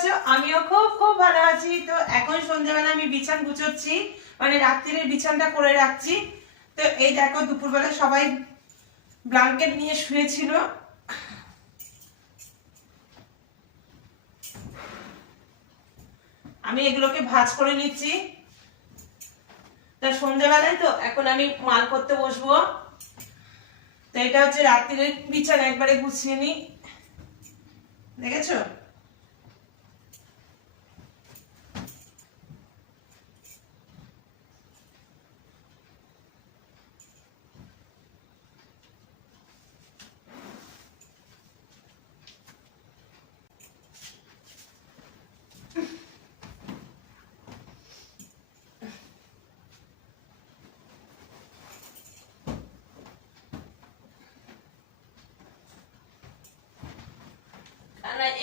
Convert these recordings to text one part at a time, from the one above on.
আছো? আমিও খুব খুব ভালো আছি। তো এখন সন্ধ্যেবেলা আমি বিছান গুছোচ্ছি, মানে রাত্রির বিছানটা করে রাখছি। তো এই দেখো দুপুরবেলা সবাই ব্ল্যাঙ্কেট নিয়ে শুয়েছিল, আমি এগুলোকে ভাঁজ করে নিচ্ছি। তা সন্ধ্যেবেলায় তো এখন আমি মাল করতে বসবো। তো এটা হচ্ছে রাত্রির বিছানা, একবারে গুছিয়ে নি, দেখেছো?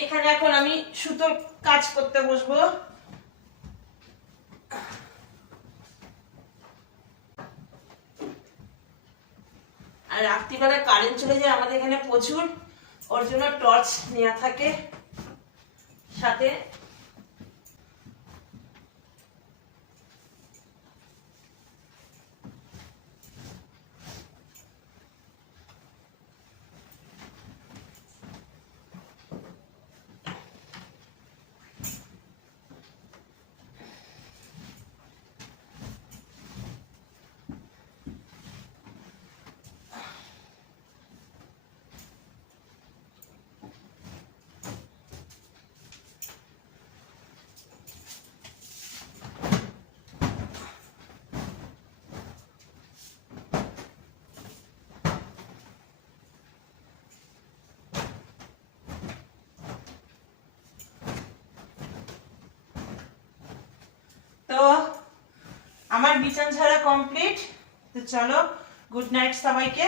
এখানে এখন আমি সুতোর কাজ করতে বসবো। আর রাত্রিবেলায় কারেন্ট চলে যায় আমাদের এখানে প্রচুর, ওর জন্য টর্চ নেওয়া থাকে সাথে। তো আমার বিছানা ছাড়া কমপ্লিট। তো চলো, গুড নাইট সবাইকে।